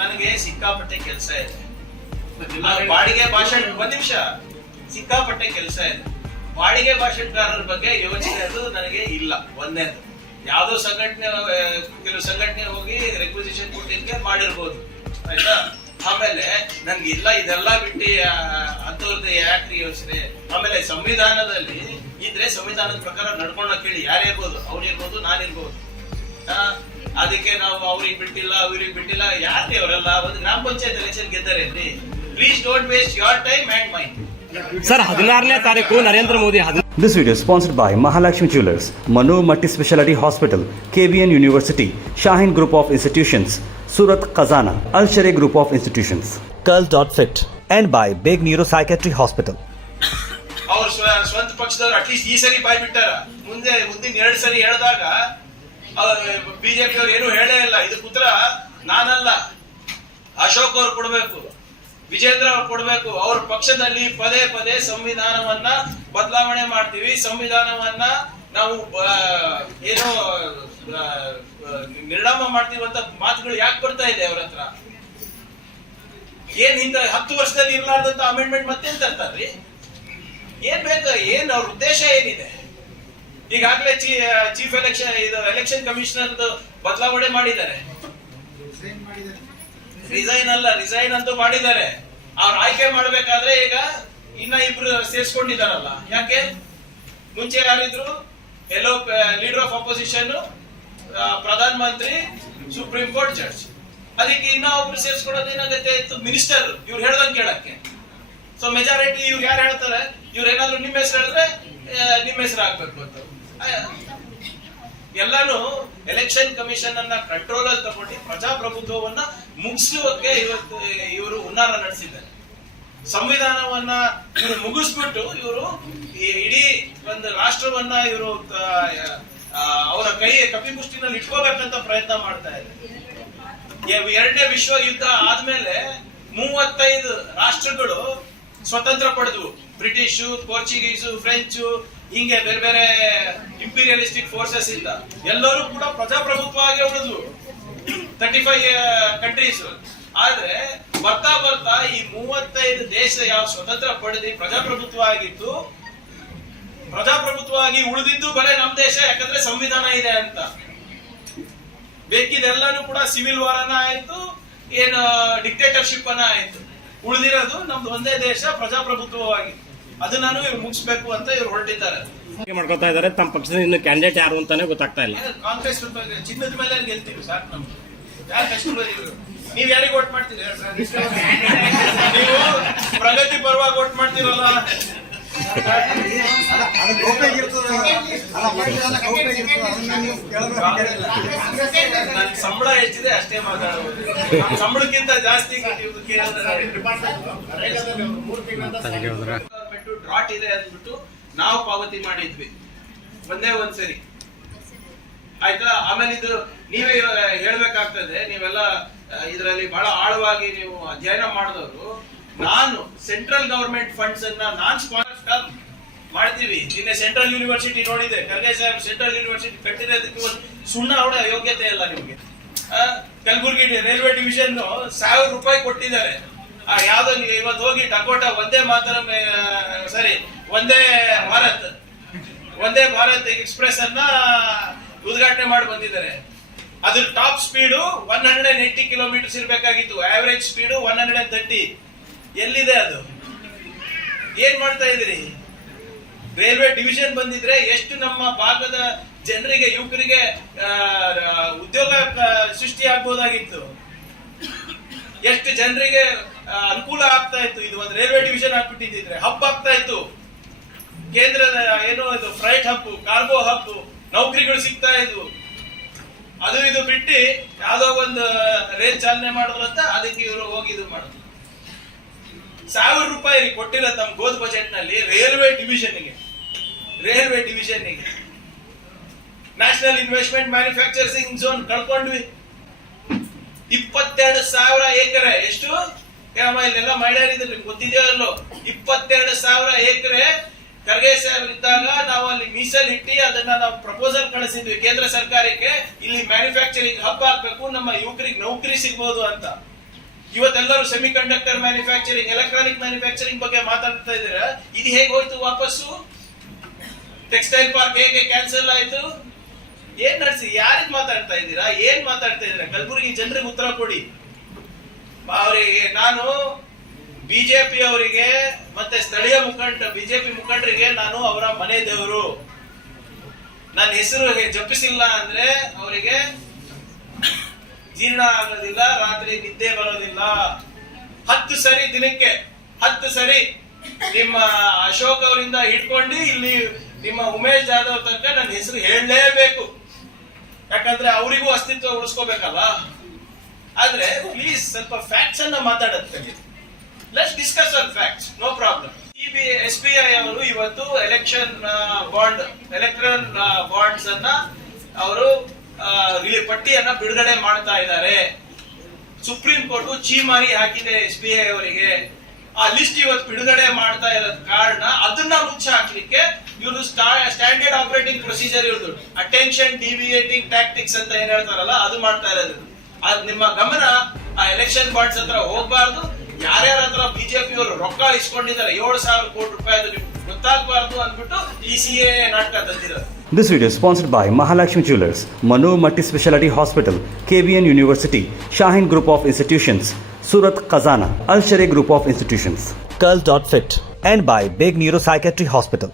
ನನಗೆ ಸಿಕ್ಕಾಪಟ್ಟೆ ಕೆಲಸ ಇದೆ. ಬಾಡಿಗೆ ಭಾಷಣ ಒಂದ್ ನಿಮಿಷ, ಸಿಕ್ಕಾಪಟ್ಟೆ ಕೆಲಸ ಇದೆ. ಬಾಡಿಗೆ ಭಾಷಣಕಾರರ ಬಗ್ಗೆ ಯೋಚನೆ ಅದು ನನಗೆ ಇಲ್ಲ. ಒಂದೇದು ಯಾವ್ದೋ ಸಂಘಟನೆ, ಕೆಲವು ಸಂಘಟನೆ ಹೋಗಿ ರೆಕ್ವಿಸಿಷನ್ ಕೊಟ್ಟಿದ್ಕೆ ಮಾಡಿರ್ಬೋದು, ಆಯ್ತಾ. ಆಮೇಲೆ ನನ್ಗೆ ಇಲ್ಲ ಇದೆಲ್ಲ ಬಿಟ್ಟು ಅಂತವ್ರದ್ದು ಯಾಕ್ರಿ ಯೋಚನೆ. ಆಮೇಲೆ ಸಂವಿಧಾನದಲ್ಲಿ ಇದ್ರೆ ಸಂವಿಧಾನದ ಪ್ರಕಾರ ನಡ್ಕೊಂಡ ಕೇಳಿ, ಯಾರಿರ್ಬೋದು, ಅವ್ರಿರ್ಬೋದು, ನಾನಿರ್ಬೋದು. ಅದಕ್ಕೆ ನಾವು ಅವ್ರಿಗೆ ಬಿಟ್ಟಿಲ್ಲ, ಅವ್ರಿಗೆ ಬಿಟ್ಟಿಲ್ಲ. ಯಾಕೆ ಅವರೆಲ್ಲ ಒಂದು ಗ್ರಾಮ ಪಂಚಾಯತ್ ಎಲೆಕ್ಷನ್ ಗೆದ್ದಾರೇನ್ರಿ? Please don't waste your time and mind. Sir 16ನೇ ತಾರೀಕು Narendra Modi. This video is sponsored by Mahalakshmi Jewelers, Manu Multi Speciality Hospital, KBN University, Shaheen Group of Institutions, Surat Khazana, Al Sharia Group of Institutions, Curl.fit, and by Big Neuropsychiatry Hospital. ಅವ್ರ ಸ್ವಂತ ಪಕ್ಷದವ್ರು at least ಈ ಸರಿ ಬಾಯ್ ಬಿಟ್ಟಾರ. ಮುಂದಿನ 2 ಸರಿ ಹೇಳಿದಾಗ BJP ಅವ್ರು ಏನು ಹೇಳೇ ಇಲ್ಲ. ಇದು ಪುತ್ರ ನಾನಲ್ಲ, ಅಶೋಕ್ ಅವ್ರು ಕೊಡ್ಬೇಕು, ವಿಜೇಂದ್ರ ಅವ್ರು ಕೊಡ್ಬೇಕು. ಅವ್ರ ಪಕ್ಷದಲ್ಲಿ ಪದೇ ಪದೇ ಸಂವಿಧಾನವನ್ನ ಬದಲಾವಣೆ ಮಾಡ್ತೀವಿ, ಸಂವಿಧಾನವನ್ನ ನಾವು ಏನೋ ನಿರ್ಣಾಮ ಮಾಡ್ತೀವಿ ಅಂತ ಮಾತುಗಳು ಯಾಕೆ ಬರ್ತಾ ಇದೆ ಅವ್ರ ಹತ್ರ? ಏನ್ ಇಂತ 10 ವರ್ಷದಲ್ಲಿ ಇರ್ಲಾರ್ದಂತ ಅಮೆಂಡ್ಮೆಂಟ್ ಮತ್ತೇನ್ ತರ್ತಾರ್ರಿ? ಏನ್ ಬೇಕು? ಏನ್ ಅವ್ರ ಉದ್ದೇಶ ಏನಿದೆ? ಈಗಾಗಲೇ ಚೀಫ್ ಎಲೆಕ್ಷನ್ ಕಮಿಷನರ್ ಬದಲಾವಣೆ ಮಾಡಿದ್ದಾರೆ. ರಿಸೈನ್ ಅಂತೂ ಮಾಡಿದ್ದಾರೆ. ಅವ್ರು ಆಯ್ಕೆ ಮಾಡ್ಬೇಕಾದ್ರೆ ಈಗ ಇನ್ನ ಇಬ್ರು ಸೇರ್ಸ್ಕೊಂಡಿದಾರಲ್ಲ. ಯಾಕೆ? ಮುಂಚೆ ಯಾರಿದ್ರು? ಎಲ್ಲೋ leader of opposition, Pradhan Mantri, supreme court judge. ಅದಕ್ಕೆ ಇನ್ನ ಒಬ್ರು ಸೇರ್ಸ್ಕೊಡೋದು ಏನಾಗುತ್ತೆ? ಮಿನಿಸ್ಟರ್ ಇವ್ರು ಹೇಳ್ದಂಗೆ ಕೇಳಕ್ಕೆ. ಸೊ ಮೆಜಾರಿಟಿ ಇವ್ರು ಯಾರು ಹೇಳ್ತಾರೆ? ಇವ್ರು ಏನಾದ್ರು ನಿಮ್ಮ ಹೆಸರು ಹೇಳಿದ್ರೆ ನಿಮ್ಮ ಹೆಸರು ಆಗ್ಬೇಕು ಅಂತ. ಎಲ್ಲಾನು ಎಲೆಕ್ಷನ್ ಕಮಿಷನ್ ಅನ್ನ ಕಂಟ್ರೋಲ್ ಅಲ್ಲಿ ತಗೊಂಡು ಪ್ರಜಾಪ್ರಭುತ್ವವನ್ನ ಮುಗಿಸುವಕ್ಕೆ ಇವತ್ತು ಇವರು ಹುನ್ನಾರ ನಡೆಸಿದ್ದಾರೆ. ಸಂವಿಧಾನವನ್ನ ಇವರು ಮುಗಿಸ್ಬಿಟ್ಟು ಇವರು ಇಡೀ ಒಂದು ರಾಷ್ಟ್ರವನ್ನ ಇವರು ಅವರ ಕಪಿಮುಷ್ಟಿನಲ್ಲಿ ಇಟ್ಕೋಬೇಕಂತ ಪ್ರಯತ್ನ ಮಾಡ್ತಾ ಇದ್ದಾರೆ. 2ನೇ ವಿಶ್ವ ಯುದ್ಧ ಆದ್ಮೇಲೆ 35 ರಾಷ್ಟ್ರಗಳು ಸ್ವತಂತ್ರ ಪಡೆದ್ವು. ಬ್ರಿಟಿಷು, ಪೋರ್ಚುಗೀಸು, ಫ್ರೆಂಚು, ಹಿಂಗೆ ಬೇರೆ ಬೇರೆ ಇಂಪೀರಿಯಲಿಸ್ಟಿಕ್ ಫೋರ್ಸಸ್ ಇಂದ ಎಲ್ಲರೂ ಕೂಡ ಪ್ರಜಾಪ್ರಭುತ್ವ ಆಗಿ ಉಳಿದ್ವು, 35 ಕಂಟ್ರೀಸ್. ಆದ್ರೆ ಬರ್ತಾ ಬರ್ತಾ ಈ 35 ದೇಶ ಯಾವ ಸ್ವತಂತ್ರ ಪಡೆದಿ ಪ್ರಜಾಪ್ರಭುತ್ವ ಆಗಿತ್ತು, ಪ್ರಜಾಪ್ರಭುತ್ವ ಆಗಿ ಉಳಿದಿದ್ದು ಬರೇ ನಮ್ ದೇಶ. ಯಾಕಂದ್ರೆ ಸಂವಿಧಾನ ಇದೆ ಅಂತ. ಬೇಕಿದೆಲ್ಲಾನು ಕೂಡ ಸಿವಿಲ್ ವಾರನ ಆಯ್ತು, ಏನು ಡಿಕ್ಟೇಟರ್ಶಿಪ್ ಅನ್ನ ಆಯ್ತು. ಉಳಿದಿರೋದು ನಮ್ದು ಒಂದೇ ದೇಶ, ಪ್ರಜಾಪ್ರಭುತ್ವವಾಗಿ. ಅದನ್ನು ಇವ್ರು ಮುಗಿಸ್ಬೇಕು ಅಂತ ಇವ್ರು ಹೊರಟಿದ್ದಾರೆ, ಮಾಡ್ಕೊತಾ ಇದಾರೆ. ತಮ್ಮ ಪಕ್ಷದ ಇನ್ನು ಕ್ಯಾಂಡಿಡೇಟ್ ಯಾರು ಅಂತಾನೆ ಗೊತ್ತಾಗ್ತಾ ಇಲ್ಲ. ಕಾಂಗ್ರೆಸ್ ಚಿನ್ನದ ಮೇಲೆ ಗೆಲ್ತೀವಿ ಸಾಕು. ನಮ್ದು ಯಾರು ಕಷ್ಟ ನೀವ್ ಯಾರಿಗೆ ವೋಟ್ ಮಾಡ್ತೀರಿ? ನೀವು ಪ್ರಗತಿ ಪರವಾಗಿ ವೋಟ್ ಮಾಡ್ತೀರಲ್ಲ. ಸಂಬಳ ಹೆಚ್ಚಿದೆ ಅಷ್ಟೇ ಮಾತಾಡಬಹುದು. ಸಂಬಳಕ್ಕಿಂತ ಜಾಸ್ತಿ ಡ್ರಾಟ್ ಇದೆ ಅಂದ್ಬಿಟ್ಟು ನಾವು ಪಾವತಿ ಮಾಡಿದ್ವಿ ಒಂದೇ ಒಂದ್ಸರಿ, ಆಯ್ತಾ. ಆಮೇಲೆ ಇದು ನೀವೇ ಹೇಳ್ಬೇಕಾಗ್ತದೆ. ನೀವೆಲ್ಲ ಇದರಲ್ಲಿ ಬಹಳ ಆಳವಾಗಿ ನೀವು ಅಧ್ಯಯನ ಮಾಡಿದವರು. ನಾನು ಸೆಂಟ್ರಲ್ ಗವರ್ಮೆಂಟ್ ಫಂಡ್ಸ್ ಅನ್ನ ನಾನ್ ಸ್ಪಾನ್ಸರ್ ಮಾಡ್ತೀವಿ. ನಿನ್ನೆ ಸೆಂಟ್ರಲ್ ಯೂನಿವರ್ಸಿಟಿ ನೋಡಿದೆ, ಖರ್ಗೆ ಸಾಹೇಬ್ ಸೆಂಟ್ರಲ್ ಯೂನಿವರ್ಸಿಟಿ ಕಟ್ಟಿರೋದಕ್ಕೆ ಒಂದು ಸುಣ್ಣ ಹೊಡೆ ಯೋಗ್ಯತೆ ಇಲ್ಲ ನಿಮ್ಗೆ. ಕಲಬುರ್ಗಿ ರೈಲ್ವೆ ಡಿವಿಷನ್ 1000 ರೂಪಾಯಿ ಕೊಟ್ಟಿದ್ದಾರೆ. ಯಾವ್ದೋ ನೀವು ಇವತ್ತು ಹೋಗಿ ಟಕೋಟ ವಂದೇ ಮಾತರಂ, ಸರಿ ವಂದೇ ಭಾರತ್ ಎಕ್ಸ್ಪ್ರೆಸ್ ಅನ್ನ ಉದ್ಘಾಟನೆ ಮಾಡಿ ಬಂದಿದ್ದಾರೆ. ಅದ್ರ ಟಾಪ್ ಸ್ಪೀಡು 180 ಕಿಲೋಮೀಟರ್ಸ್ ಇರಬೇಕಾಗಿತ್ತು, ಆವರೇಜ್ ಸ್ಪೀಡು 130. ಎಲ್ಲಿದೆ ಅದು? ಏನ್ ಮಾಡ್ತಾ ಇದ್ರಿ? ರೈಲ್ವೆ ಡಿವಿಷನ್ ಬಂದಿದ್ರೆ ಎಷ್ಟು ನಮ್ಮ ಭಾಗದ ಜನರಿಗೆ, ಯುವಕರಿಗೆ ಉದ್ಯೋಗ ಸೃಷ್ಟಿ ಆಗ್ಬೋದಾಗಿತ್ತು, ಎಷ್ಟು ಜನರಿಗೆ ಅನುಕೂಲ ಆಗ್ತಾ ಇತ್ತು. ಇದು ಒಂದು ರೈಲ್ವೆ ಡಿವಿಷನ್ ಆಗ್ಬಿಟ್ಟಿದ್ರೆ ಹಬ್ ಆಗ್ತಾ ಇತ್ತು. ಕೇಂದ್ರದ ಏನೋ ಇದು ಫ್ರೈಟ್ ಹಬ್, ಕಾರ್ಗೋ ಹಬ್, ನೌಕರಿಗಳು ಸಿಗ್ತಾ ಇದ್ವು. ಅದು ಇದು ಬಿಟ್ಟು ಯಾವ್ದೋ ಒಂದು ರೈಲ್ ಚಾಲನೆ ಮಾಡಿದ್ರು ಅಂತ ಅದಕ್ಕೆ ಇವರು ಹೋಗಿ ಇದು ಮಾಡಿದ್ರು. 1000 ರೂಪಾಯಿ ಕೊಟ್ಟಿರೋ ತಮ್ಮ ಗೋದ್ ಬಜೆಟ್ ನಲ್ಲಿ ರೈಲ್ವೆ ಡಿವಿಷನ್ಗೆ ನ್ಯಾಷನಲ್ ಇನ್ವೆಸ್ಟ್ಮೆಂಟ್ ಮ್ಯಾನುಫ್ಯಾಕ್ಚರಿಂಗ್ ಝೋನ್ ಕಳ್ಕೊಂಡ್ವಿ. 22,000 ಎಕರೆ. ಎಷ್ಟು ಇಲ್ಲೆಲ್ಲ ಮಾಡ್ಯಾರಿದ್ರೆ ನಿಮ್ಗೆ ಗೊತ್ತಿದೆಯೋ ಅಲ್ಲೋ? 22,000 ಎಕರೆ ಖರ್ಗೆ ಸಾಹೇಬ್ ಇದ್ದಾಗ ನಾವು ಅಲ್ಲಿ ಮೀಸಲಿಟ್ಟಿ ಅದನ್ನ ನಾವು ಪ್ರಪೋಸಲ್ ಕಳಿಸಿದ್ವಿ ಕೇಂದ್ರ ಸರ್ಕಾರಕ್ಕೆ. ಇಲ್ಲಿ ಮ್ಯಾನುಫ್ಯಾಕ್ಚರಿಂಗ್ ಹಬ್ ಆಗ್ಬೇಕು, ನಮ್ಮ ಯುವಕರಿಗೆ ನೌಕರಿ ಸಿಗ್ಬೋದು ಅಂತ. ಇವತ್ತೆಲ್ಲರೂ semiconductor manufacturing, electronic manufacturing ಬಗ್ಗೆ ಮಾತಾಡ್ತಾ ಇದ್ದೀರಾ. ಇದು ಹೇಗೆ ಹೋಯ್ತು ವಾಪಸ್ಸು? ಟೆಕ್ಸ್ಟೈಲ್ ಪಾರ್ಕ್ ಹೇಗೆ ಕ್ಯಾನ್ಸಲ್ ಆಯ್ತು? ಏನ್ ನಡೆಸಿ, ಯಾರಿಗೆ ಮಾತಾಡ್ತಾ ಇದ್ದೀರಾ, ಏನ್ ಮಾತಾಡ್ತಾ ಇದ್ದೀರಾ? ಕಲಬುರಗಿ ಜನರಿಗೆ ಉತ್ತರ ಕೊಡಿ. ಅವರಿಗೆ ನಾನು ಬಿಜೆಪಿ ಅವರಿಗೆ ಮತ್ತೆ ಸ್ಥಳೀಯ ಬಿಜೆಪಿ ಮುಖಂಡರಿಗೆ ನಾನು ಅವರ ಮನೆ ದೇವರು. ನನ್ನ ಹೆಸರು ಜಪಿಸಿಲ್ಲ ಅಂದ್ರೆ ಅವರಿಗೆ ಜೀರ್ಣ ಆಗೋದಿಲ್ಲ, ರಾತ್ರಿ ನಿದ್ದೆ ಬರೋದಿಲ್ಲ. 10 ಸರಿ ದಿನಕ್ಕೆ 10 ಸರಿ ನಿಮ್ಮ ಅಶೋಕ್ ಅವರಿಂದ ಹಿಡ್ಕೊಂಡು ಇಲ್ಲಿ ನಿಮ್ಮ ಉಮೇಶ್ ಜಾಧವ್ ತನಕ ನನ್ನ ಹೆಸರು ಹೇಳಲೇಬೇಕು. ಯಾಕಂದ್ರೆ ಅವರಿಗೂ ಅಸ್ತಿತ್ವ ಉಳಿಸ್ಕೋಬೇಕಲ್ಲ. ಆದ್ರೆ ಪ್ಲೀಸ್ ಸ್ವಲ್ಪ ಫ್ಯಾಕ್ಟ್ಸ್ ಅನ್ನ ಮಾತಾಡೋದು. Let's discuss on facts, no problem. SBI ಅವರು ಇವತ್ತು ಎಲೆಕ್ಟ್ರಲ್ ಬಾಂಡ್ಸ್ ಅನ್ನ ಅವರು ಪಟ್ಟಿಯನ್ನ ಬಿಡುಗಡೆ ಮಾಡ್ತಾ ಇದ್ದಾರೆ. ಸುಪ್ರೀಂ ಕೋರ್ಟ್ ಚೀಮಾರಿ ಹಾಕಿದೆ SBI ಅವರಿಗೆ. ಆ ಲಿಸ್ಟ್ ಇವತ್ತು ಬಿಡುಗಡೆ ಮಾಡ್ತಾ ಇರೋದ್ ಕಾರಣ ಅದನ್ನ ಮುಚ್ಚ ಹಾಕ್ಲಿಕ್ಕೆ ಇವರು ಸ್ಟ್ಯಾಂಡರ್ಡ್ ಆಪರೇಟಿಂಗ್ ಪ್ರೊಸೀಜರ್ ಇರೋದು ಅಟೆನ್ಷನ್ ಡಿವಿಯೇಟಿಂಗ್ ಟ್ಯಾಕ್ಟಿಕ್ಸ್ ಅಂತ ಏನ್ ಹೇಳ್ತಾರಲ್ಲ ಅದು ಮಾಡ್ತಾ ಇರೋದು. ನಿಮ್ಮ ಗಮನ ಆ ಎಲೆಕ್ಷನ್ ಬಾಂಡ್ಸ್ ಹತ್ರ ಹೋಗ್ಬಾರ್ದು. ಯಾರ್ಯಾರ ಹತ್ರ ಬಿಜೆಪಿ ಅವರು ರೊಕ್ಕ ಇಸ್ಕೊಂಡಿದ್ದಾರೆ 7,000 ಕೋಟಿ ರೂಪಾಯಿ, ಅದು ನಿಮ್ಗೆ ಗೊತ್ತಾಗಬಾರ್ದು ಅಂದ್ಬಿಟ್ಟು ಈ CAA ನಾಟಕ ತಂದಿರೋದು. This video is sponsored by Mahalakshmi Jewelers, Manu Multi-Speciality Hospital, KBN University, Shaheen Group of Institutions, Surat Khazana, Al Sharia Group of Institutions, Curl.fit, and by Big Neuropsychiatry Hospital.